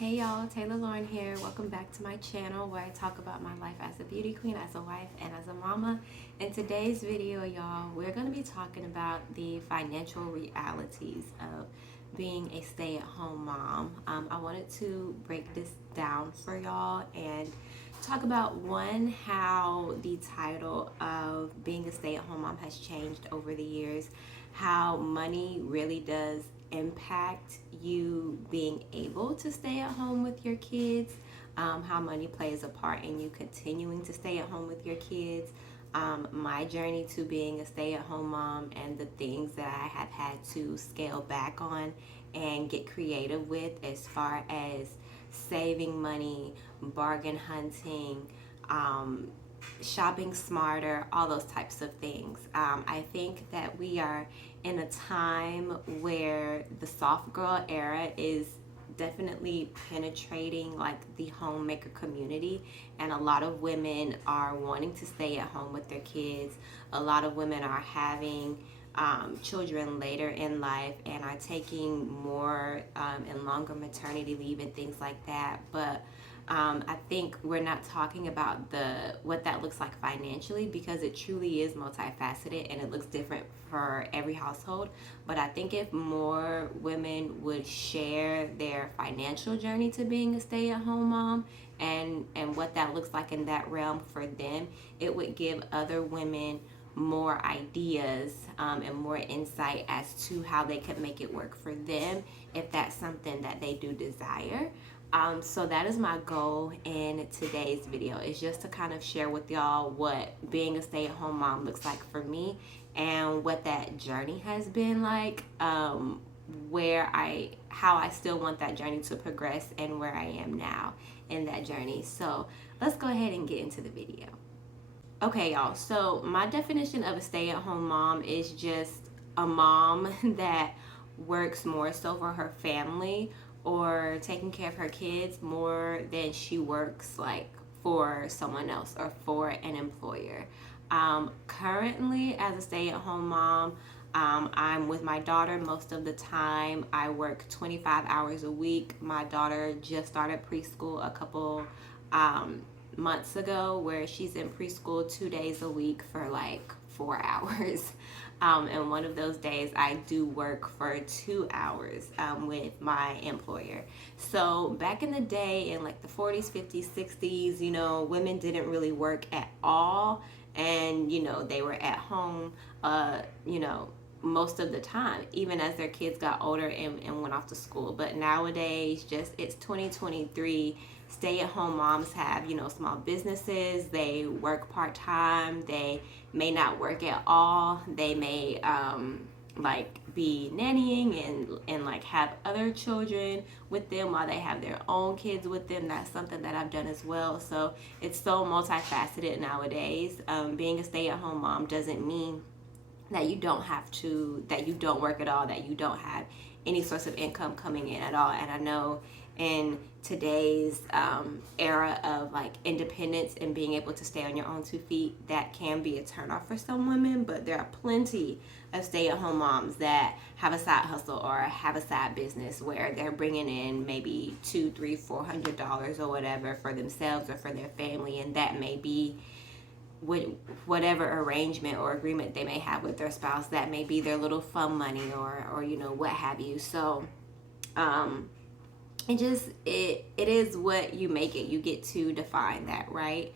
Hey y'all, Taylor Lauren here. Welcome back to my channel where I talk about my life as a beauty queen, as a wife, and as a mama. In today's video, y'all, we're going to be talking about the financial realities of being a stay-at-home mom. I wanted to break this down for y'all and talk about one, how the title of being a stay-at-home mom has changed over the years, how money really does impact you being able to stay at home with your kids, how money plays a part in you continuing to stay at home with your kids, my journey to being a stay-at-home mom, and the things that I have had to scale back on and get creative with as far as saving money, bargain hunting, shopping smarter, all those types of things. I think that we are in a time where the soft girl era is definitely penetrating like the homemaker community, and a lot of women are wanting to stay at home with their kids. A lot of women are having children later in life and are taking more and longer maternity leave and things like that. But I think we're not talking about what that looks like financially, because it truly is multifaceted and it looks different for every household. But I think if more women would share their financial journey to being a stay-at-home mom and what that looks like in that realm for them, it would give other women more ideas and more insight as to how they could make it work for them if that's something that they do desire. So that is my goal in today's video, is just to kind of share with y'all what being a stay-at-home mom looks like for me and what that journey has been like, how I still want that journey to progress and where I am now in that journey. So let's go ahead and get into the video. Okay, y'all, so my definition of a stay-at-home mom is just a mom that works more so for her family or taking care of her kids more than she works like for someone else or for an employer. Currently, as a stay-at-home mom, I'm with my daughter most of the time. I work 25 hours a week. My daughter just started preschool a couple months ago, where she's in preschool 2 days a week for like 4 hours. And one of those days I do work for 2 hours with my employer. So back in the day, in like the 40s, 50s, 60s, women didn't really work at all. And, they were at home, most of the time, even as their kids got older and went off to school. But nowadays, it's 2023. Stay-at-home moms have, small businesses. They work part-time. They may not work at all. They may be nannying and like have other children with them while they have their own kids with them. That's something that I've done as well. So it's so multifaceted nowadays. Being a stay-at-home mom doesn't mean that you don't work at all, that you don't have any source of income coming in at all. And I know in today's era of like independence and being able to stay on your own 2 feet, that can be a turnoff for some women. But there are plenty of stay-at-home moms that have a side hustle or have a side business where they're bringing in maybe $200, $300, $400 or whatever for themselves or for their family, and that may be with whatever arrangement or agreement they may have with their spouse. That may be their little fun money or what have you. So it is what you make it. You get to define that, right?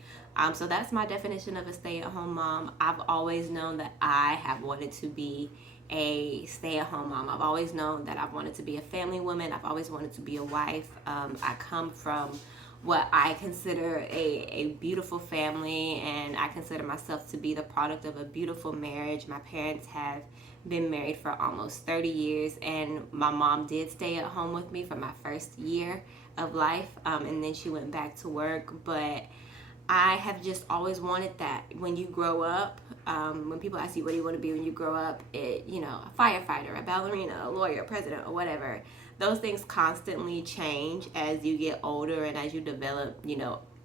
So that's my definition of a stay-at-home mom. I've always known that I have wanted to be a stay-at-home mom. I've always known that I've wanted to be a family woman. I've always wanted to be a wife. I come from what I consider a beautiful family, and I consider myself to be the product of a beautiful marriage. My parents have been married for almost 30 years, and my mom did stay at home with me for my first year of life, and then she went back to work. But I have just always wanted that. When you grow up, when people ask you what do you want to be when you grow up, a firefighter, a ballerina, a lawyer, a president, or whatever. Those things constantly change as you get older and as you develop,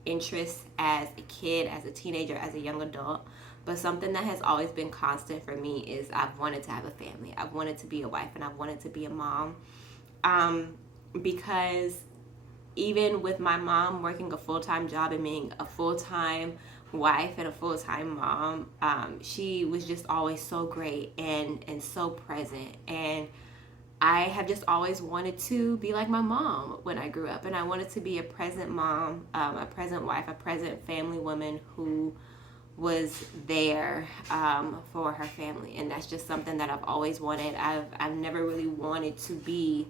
interests as a kid, as a teenager, as a young adult. But something that has always been constant for me is I've wanted to have a family. I've wanted to be a wife, and I've wanted to be a mom, because even with my mom working a full-time job and being a full-time wife and a full-time mom, she was just always so great and so present. And I have just always wanted to be like my mom when I grew up, and I wanted to be a present mom, a present wife, a present family woman who was there for her family. And that's just something that I've always wanted. I've never really wanted to be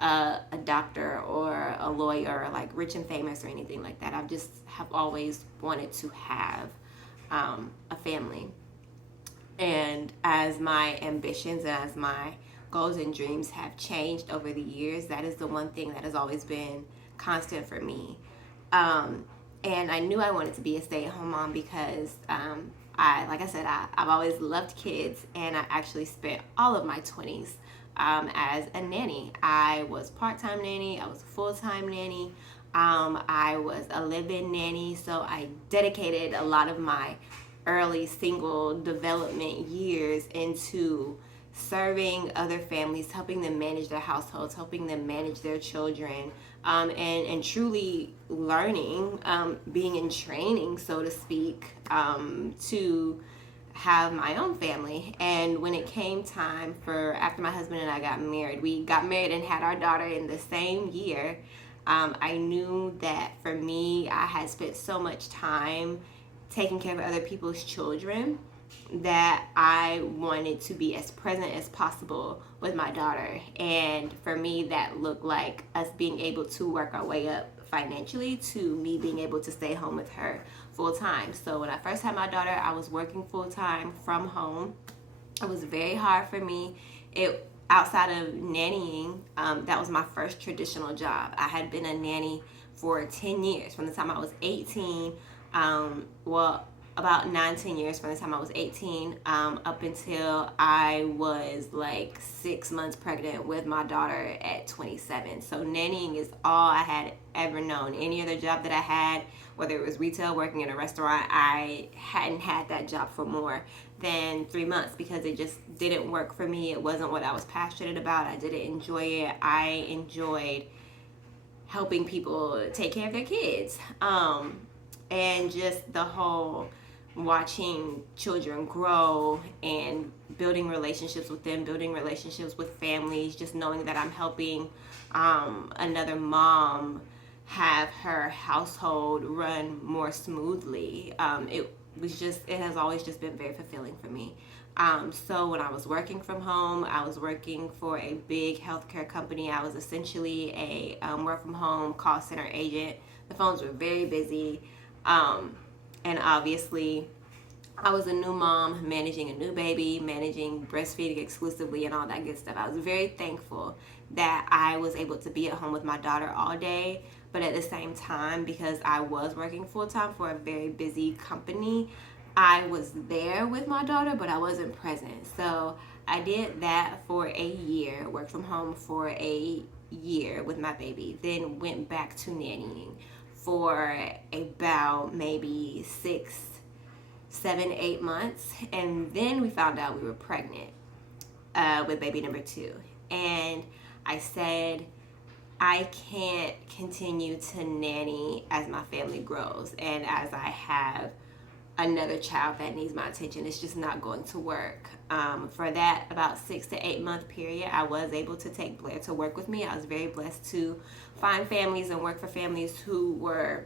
a doctor or a lawyer or like rich and famous or anything like that. I've just have always wanted to have a family. And as my ambitions and as my goals and dreams have changed over the years, that is the one thing that has always been constant for me. And I knew I wanted to be a stay-at-home mom because like I said, I've always loved kids, and I actually spent all of my 20s as a nanny. I was part-time nanny, I was full-time nanny, I was a live-in nanny, so I dedicated a lot of my early single development years into serving other families, helping them manage their households, helping them manage their children, and truly learning, being in training, so to speak, to have my own family. And when it came time for, after my husband and I got married, we got married and had our daughter in the same year. I knew that for me, I had spent so much time taking care of other people's children that I wanted to be as present as possible with my daughter. And for me, that looked like us being able to work our way up financially to me being able to stay home with her full time. So when I first had my daughter, I was working full time from home. It was very hard for me. Outside of nannying, that was my first traditional job. I had been a nanny for 10 years, from the time I was 18, about 9-10 years from the time I was 18 up until I was like 6 months pregnant with my daughter at 27. So nannying is all I had ever known. Any other job that I had, whether it was retail, working in a restaurant, I hadn't had that job for more than 3 months because it just didn't work for me. It wasn't what I was passionate about. I didn't enjoy it. I enjoyed helping people take care of their kids, and just the whole watching children grow and building relationships with them, building relationships with families, just knowing that I'm helping another mom have her household run more smoothly. It has always just been very fulfilling for me. So when I was working from home, I was working for a big healthcare company. I was essentially a work from home call center agent. The phones were very busy. And obviously, I was a new mom, managing a new baby, managing breastfeeding exclusively and all that good stuff. I was very thankful that I was able to be at home with my daughter all day. But at the same time, because I was working full-time for a very busy company, I was there with my daughter, but I wasn't present. So I did that for a year, worked from home for a year with my baby, then went back to nannying for about maybe 6, 7, 8 months, and then we found out we were pregnant with baby number 2. And I said, I can't continue to nanny as my family grows and as I have another child that needs my attention. It's just not going to work. For that about 6 to 8 month period, I was able to take Blair to work with me. I was very blessed to find families and work for families who were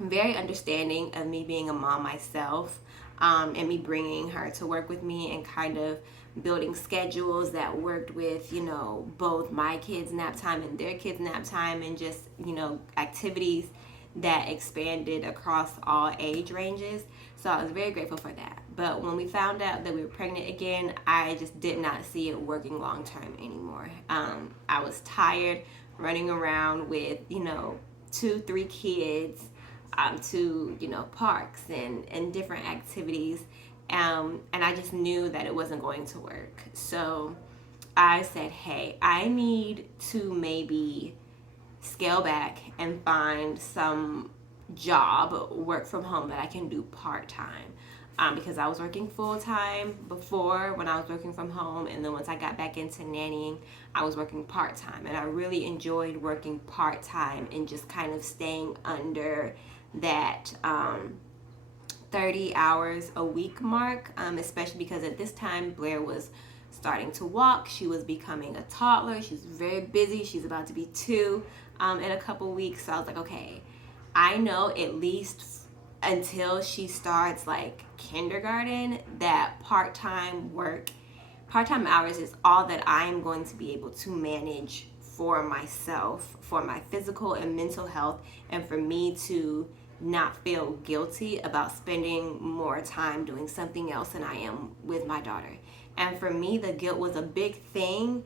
very understanding of me being a mom myself, and me bringing her to work with me and kind of building schedules that worked with, both my kids' nap time and their kids' nap time, and just, activities that expanded across all age ranges. So I was very grateful for that. But when we found out that we were pregnant again, I just did not see it working long term anymore. I was tired running around with, 2-3 kids to, parks and different activities. And I just knew that it wasn't going to work. So I said, hey, I need to maybe scale back and find some job, work from home that I can do part-time. because I was working full time before when I was working from home, and then once I got back into nannying, I was working part time, and I really enjoyed working part time and just kind of staying under that 30 hours a week mark, especially because at this time Blair was starting to walk. She was becoming a toddler. She's very busy. She's about to be 2 in a couple weeks. So I was like, okay, I know at least until she starts like kindergarten that part-time hours is all that I'm going to be able to manage for myself, for my physical and mental health, and for me to not feel guilty about spending more time doing something else than I am with my daughter. And for me, the guilt was a big thing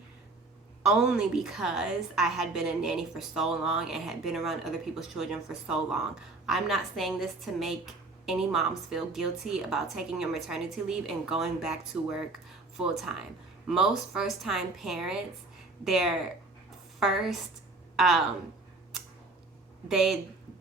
only because I had been a nanny for so long and had been around other people's children for so long. I'm not saying this to make any moms feel guilty about taking your maternity leave and going back to work full time. Most first time parents, their first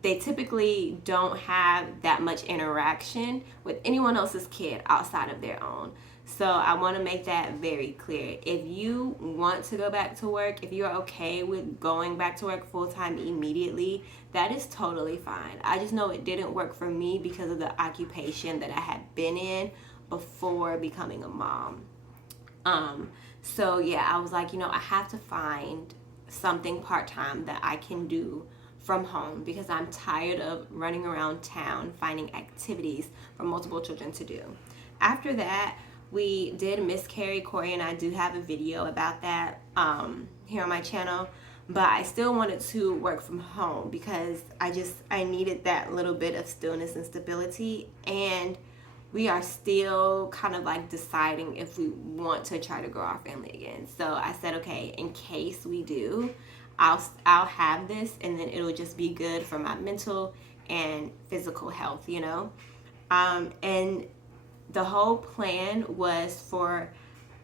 they typically don't have that much interaction with anyone else's kid outside of their own. So I want to make that very clear. If you want to go back to work, if you're okay with going back to work full time immediately, that is totally fine. I just know it didn't work for me because of the occupation that I had been in before becoming a mom. So yeah, I was like, I have to find something part-time that I can do from home because I'm tired of running around town finding activities for multiple children to do. After that, we did miscarry. Corey and I do have a video about that here on my channel, but I still wanted to work from home because I needed that little bit of stillness and stability, and we are still kind of like deciding if we want to try to grow our family again. So I said, okay, in case we do, I'll have this, and then it'll just be good for my mental and physical health, and the whole plan was for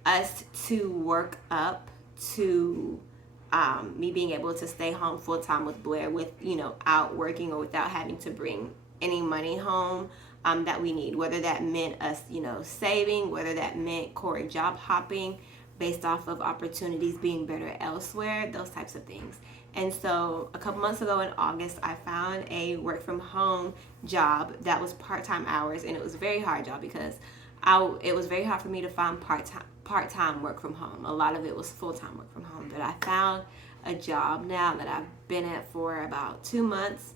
us to work up to me being able to stay home full time with Blair out working or without having to bring any money home that we need, whether that meant us, saving, whether that meant Corey job hopping based off of opportunities being better elsewhere, those types of things. And so a couple months ago in August, I found a work from home job that was part-time hours, and it was a very hard job because it was very hard for me to find part-time work from home. A lot of it was full-time work from home, but I found a job now that I've been at for about 2 months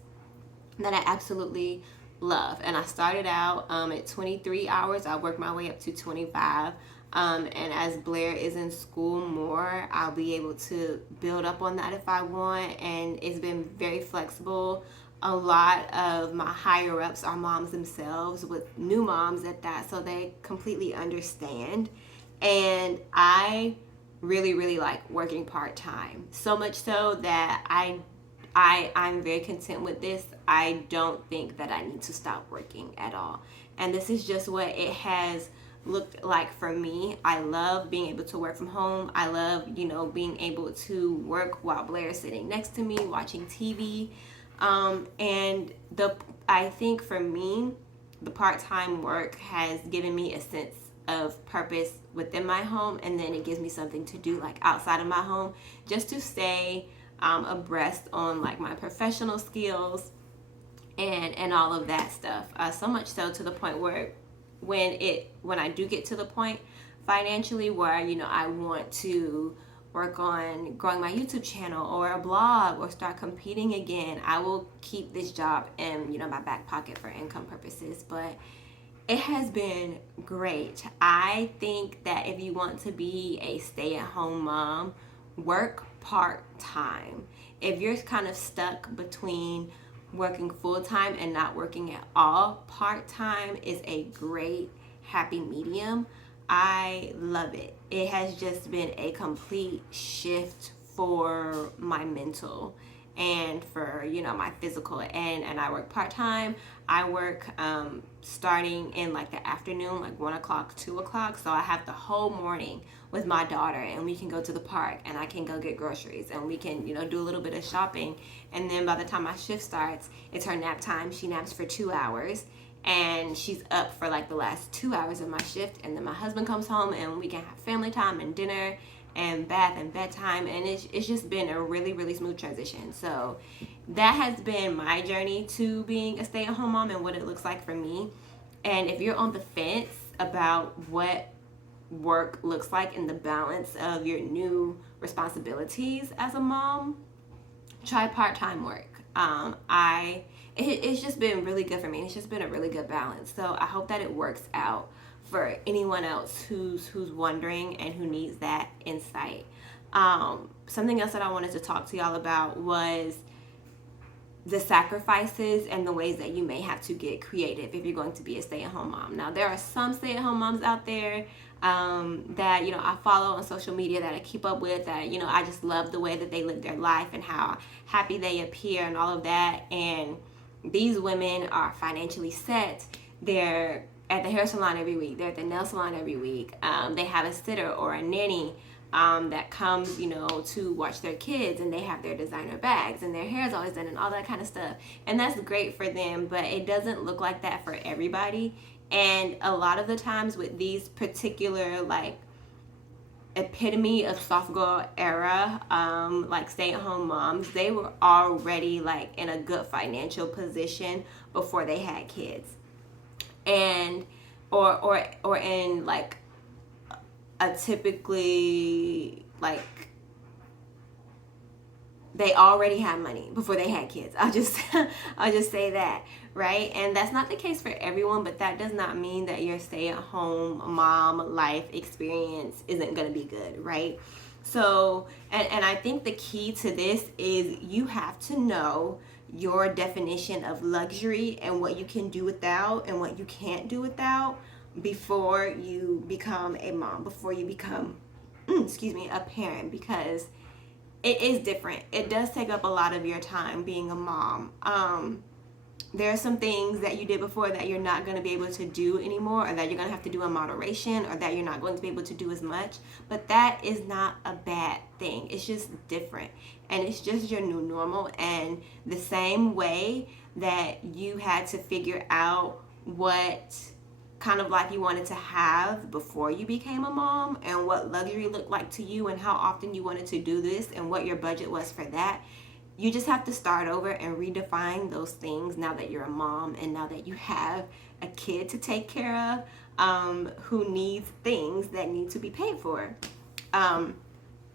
that I absolutely love. And I started out at 23 hours. I worked my way up to 25. And as Blair is in school more, I'll be able to build up on that if I want. And it's been very flexible. A lot of my higher ups are moms themselves, with new moms at that, so they completely understand. And I really, really like working part-time. So much so that I'm very content with this. I don't think that I need to stop working at all. And this is just what it has looked like for me. I love being able to work from home. I love, being able to work while Blair is sitting next to me watching TV. And I think for me, the part-time work has given me a sense of purpose within my home, and then it gives me something to do like outside of my home, just to stay abreast on like my professional skills and all of that stuff. So much so to the point where when I do get to the point financially where I want to work on growing my YouTube channel or a blog or start competing again, I will keep this job in my back pocket for income purposes. But it has been great. I think that if you want to be a stay-at-home mom, work part-time. If you're kind of stuck between working full-time and not working at all, part-time is a great happy medium. I love it. It has just been a complete shift for my mental and for my physical, and I work part-time. I work starting in like the afternoon, like 1 o'clock, 2 o'clock, so I have the whole morning with my daughter, and we can go to the park, and I can go get groceries, and we can do a little bit of shopping, and then by the time my shift starts, it's her nap time. She naps for 2 hours, and she's up for like the last 2 hours of my shift, and then my husband comes home and we can have family time and dinner and bath and bedtime, and it's just been a really, really smooth transition. So that has been my journey to being a stay-at-home mom and what it looks like for me. And if you're on the fence about what work looks like and the balance of your new responsibilities as a mom, try part-time work. It's just been really good for me. It's just been a really good balance. So I hope that it works out for anyone else who's wondering and who needs that insight. Something else that I wanted to talk to y'all about was the sacrifices and the ways that you may have to get creative if you're going to be a stay-at-home mom. Now, there are some stay-at-home moms out there that, you know, I follow on social media, that I keep up with, that, you know, I just love the way that they live their life and how happy they appear and all of that. And these women are financially set. They're at the hair salon every week. They're at the nail salon every week. They have a sitter or a nanny that comes, you know, to watch their kids, and they have their designer bags and their hair is always done and all that kind of stuff. And that's great for them, but it doesn't look like that for everybody. And a lot of the times with these particular, like, epitome of soft girl era, like stay-at-home moms, they were already like in a good financial position before they had kids, and or in like a typically, like, they already had money before they had kids. I'll just say that, right? And that's not the case for everyone, but that does not mean that your stay-at-home mom life experience isn't going to be good, right? So, and I think the key to this is you have to know your definition of luxury and what you can do without and what you can't do without before you become a mom, before you become, a parent, because it is different. It does take up a lot of your time being a mom. There are some things that you did before that you're not going to be able to do anymore, or that you're going to have to do in moderation, or that you're not going to be able to do as much. But that is not a bad thing. It's just different. And it's just your new normal. And the same way that you had to figure out what kind of life you wanted to have before you became a mom, and what luxury looked like to you, and how often you wanted to do this, and what your budget was for that, you just have to start over and redefine those things now that you're a mom, and now that you have a kid to take care of, who needs things that need to be paid for.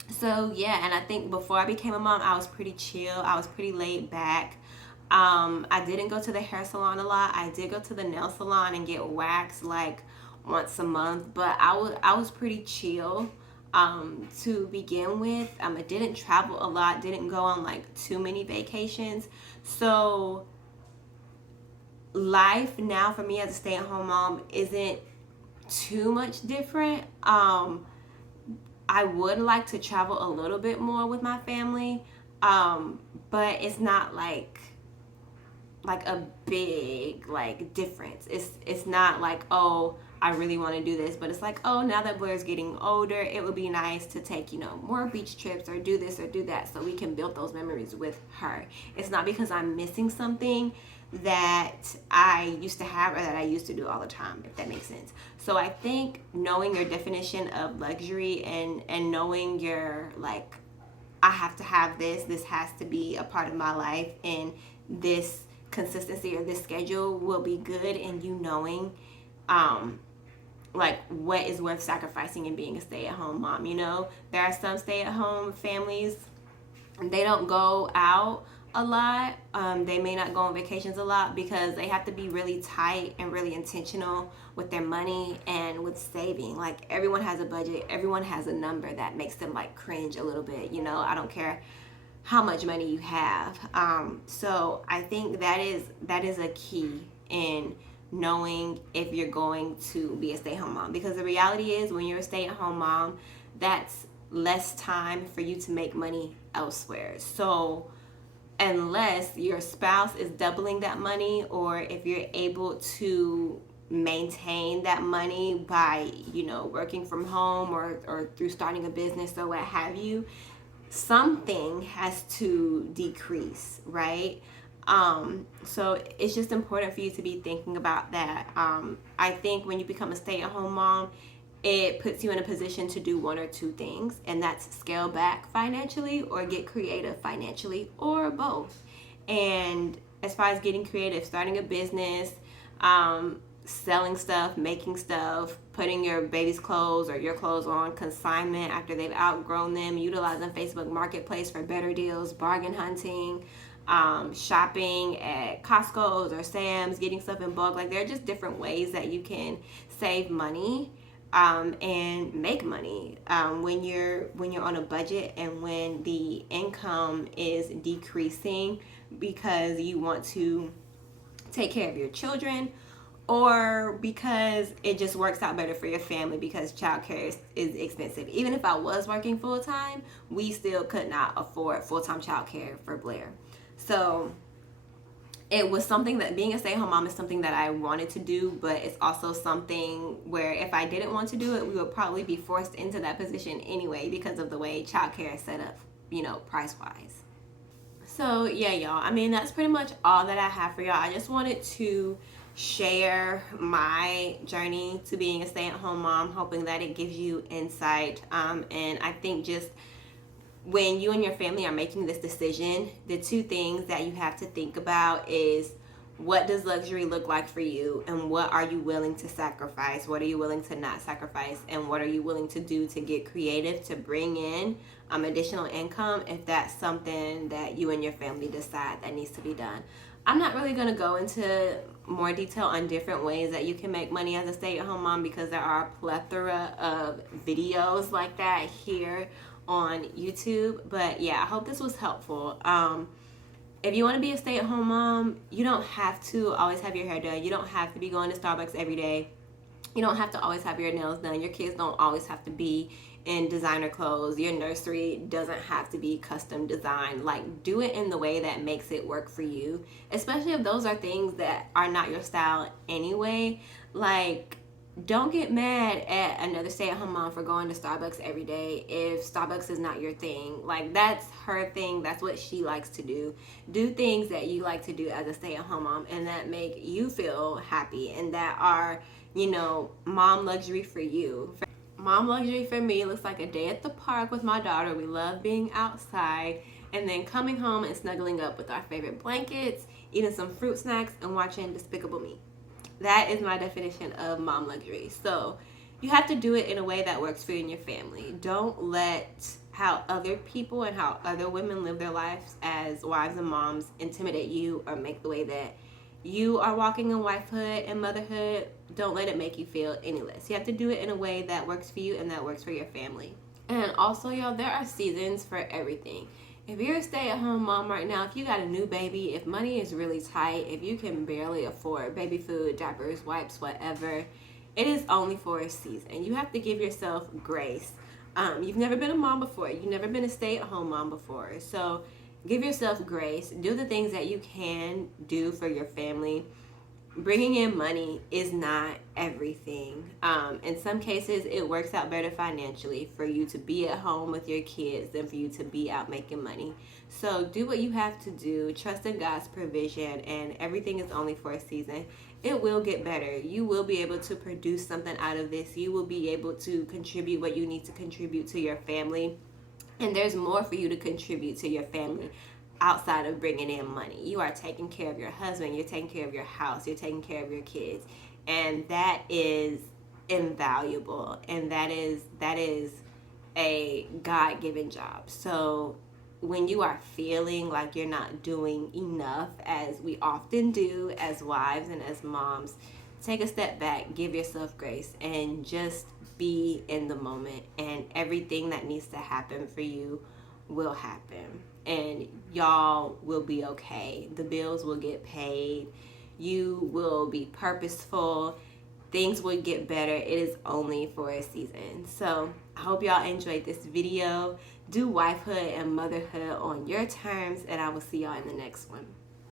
So yeah, and I think before I became a mom, I was pretty chill. I was pretty laid back. I didn't go to the hair salon a lot. I did go to the nail salon and get waxed like once a month, but I was pretty chill to begin with. I didn't travel a lot, didn't go on like too many vacations. So life now for me as a stay-at-home mom isn't too much different. I would like to travel a little bit more with my family, but it's not like a big like difference. It's not like, oh, I really want to do this, but it's like, oh, now that Blair's getting older, it would be nice to take, you know, more beach trips, or do this or do that, so we can build those memories with her. It's not because I'm missing something that I used to have, or that I used to do all the time, if that makes sense. So I think knowing your definition of luxury, and knowing your, like, I have to have this has to be a part of my life, and this consistency or this schedule will be good, and you knowing like what is worth sacrificing in being a stay-at-home mom. You know, there are some stay-at-home families, they don't go out a lot. They may not go on vacations a lot because they have to be really tight and really intentional with their money and with saving. Like, everyone has a budget, everyone has a number that makes them like cringe a little bit, you know. I don't care how much money you have. So I think that is a key in knowing if you're going to be a stay-at-home mom, because the reality is, when you're a stay-at-home mom, that's less time for you to make money elsewhere. So unless your spouse is doubling that money, or if you're able to maintain that money by, you know, working from home, or through starting a business or what have you, something has to decrease, right? So it's just important for you to be thinking about that. I think when you become a stay-at-home mom, it puts you in a position to do one or two things, and that's scale back financially or get creative financially, or both. And as far as getting creative, starting a business, selling stuff, making stuff, putting your baby's clothes or your clothes on consignment after they've outgrown them, utilizing Facebook Marketplace for better deals, bargain hunting, shopping at Costco's or Sam's, getting stuff in bulk. Like, there are just different ways that you can save money, and make money, when you're on a budget, and when the income is decreasing because you want to take care of your children, or because it just works out better for your family because childcare is expensive. Even if I was working full time, we still could not afford full-time childcare for Blair. So it was something that, being a stay-at-home mom is something that I wanted to do, but it's also something where if I didn't want to do it, we would probably be forced into that position anyway because of the way childcare is set up, price-wise. So yeah, y'all, I mean, that's pretty much all that I have for y'all. I just wanted to share my journey to being a stay-at-home mom, hoping that it gives you insight. And I think just when you and your family are making this decision, the two things that you have to think about is, what does luxury look like for you, and what are you willing to sacrifice? What are you willing to not sacrifice? And what are you willing to do to get creative to bring in additional income if that's something that you and your family decide that needs to be done? I'm not really going to go into more detail on different ways that you can make money as a stay-at-home mom, because there are a plethora of videos like that here on YouTube. But yeah, I hope this was helpful. If you want to be a stay-at-home mom, you don't have to always have your hair done. You don't have to be going to Starbucks every day. You don't have to always have your nails done. Your kids don't always have to be in designer clothes. Your nursery doesn't have to be custom designed. Like, do it in the way that makes it work for you, especially if those are things that are not your style anyway. Like, don't get mad at another stay-at-home mom for going to Starbucks every day if Starbucks is not your thing. Like, that's her thing. That's what she likes to do. Do things that you like to do as a stay-at-home mom and that make you feel happy and that are, mom luxury for you. Mom luxury for me looks like a day at the park with my daughter. We love being outside, and then coming home and snuggling up with our favorite blankets, eating some fruit snacks, and watching Despicable Me. That is my definition of mom luxury. So you have to do it in a way that works for you and your family. Don't let how other people and how other women live their lives as wives and moms intimidate you or make the way that you are walking in wifehood and motherhood. Don't let it make you feel any less. You have to do it in a way that works for you and that works for your family. And also, y'all, there are seasons for everything. If you're a stay-at-home mom right now, if you got a new baby, if money is really tight, if you can barely afford baby food, diapers, wipes, whatever, it is only for a season. You have to give yourself grace. You've never been a mom before. You've never been a stay-at-home mom before. So give yourself grace. Do the things that you can do for your family. Bringing in money is not everything. In some cases, it works out better financially for you to be at home with your kids than for you to be out making money. So do what you have to do. Trust in God's provision, and everything is only for a season. It will get better. You will be able to produce something out of this. You will be able to contribute what you need to contribute to your family. And there's more for you to contribute to your family outside of bringing in money. You are taking care of your husband, you're taking care of your house, you're taking care of your kids, and that is invaluable, and that is a God-given job. So when you are feeling like you're not doing enough, as we often do as wives and as moms, take a step back, give yourself grace, and just be in the moment, and everything that needs to happen for you will happen, and y'all will be okay. The bills will get paid. You will be purposeful. Things will get better. It is only for a season. So I hope y'all enjoyed this video. Do wifehood and motherhood on your terms, and I will see y'all in the next one.